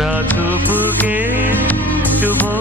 చూపుకే శుభోదయం